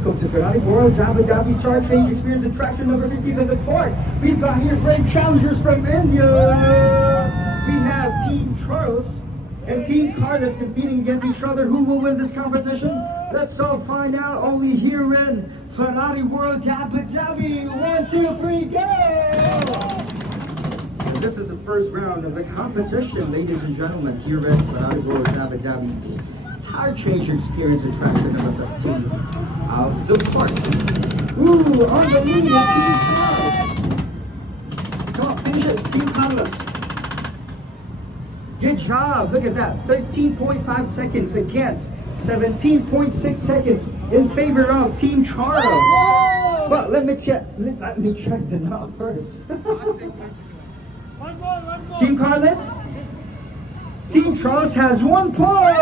Welcome to Ferrari World Dhabi Star Change Experience Attraction number 15 of the port. We've got here great challengers from India. We have Team Charles and Team Carlos competing against each other. Who will win this competition? Let's all find out only here in Ferrari World Dhabi. 1, 2, 3, go! And this is the first round of the competition, ladies and gentlemen, here at Ferrari World Dhabi's Tyre Change Experience Attraction number 15 of the park. Ooh, on the lead is Team Charles. Come on, finish it, Team Carlos. Good job, look at that. 13.5 seconds against 17.6 seconds in favor of Team Charles. But let me check the knot first. One goal. Team Carlos? Team Charles has 1 point!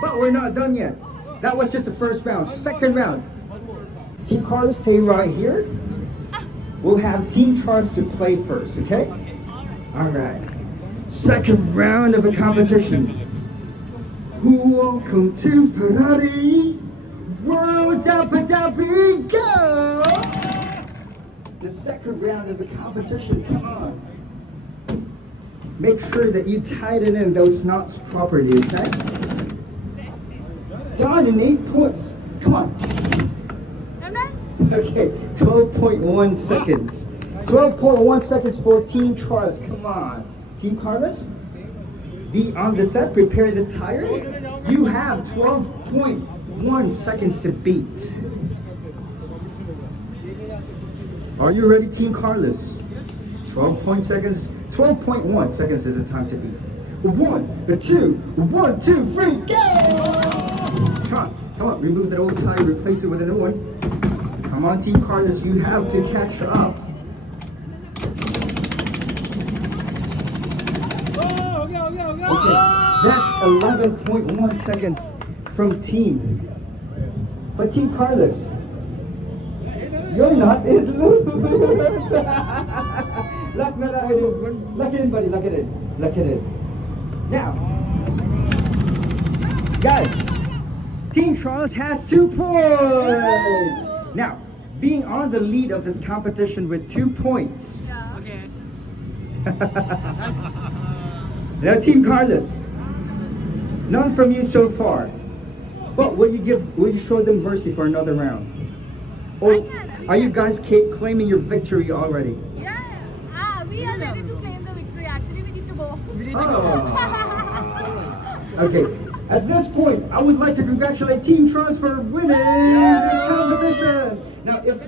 But we're not done yet. That was just the first round. Second round. Team Carlos, stay right here. We'll have Team Charles to play first, okay? Alright. Second round of a competition. Welcome to Ferrari World Dhabi, go! The second round of the competition, come on. Make sure that you tighten in those knots properly, okay? Done in 8 points. Come on. Okay, 12.1 seconds. 12.1 seconds for Team Charles. Come on. Team Carlos, be on the set. Prepare the tire. You have 12.1 seconds to beat. Are you ready, Team Carlos? 12.1 seconds is the time to beat. 1, 2, 1, 2, 3, go! Come on, remove that old tire, replace it with a new one. Come on, Team Carlos, you have to catch up. Okay, that's 11.1 seconds from Team. But Team Carlos, your knot is loose. Lock it in, buddy. Lock it in. Now, guys, Team Charles has 2 points. Now, being on the lead of this competition with 2 points. Yeah. Okay. Now, Team Carlos, none from you so far. But will you show them mercy for another round? Or are you guys claiming your victory already? Yeah. We are ready to claim the victory. Actually, we need to go. Okay. At this point, I would like to congratulate Team Charles for winning this competition. Now, if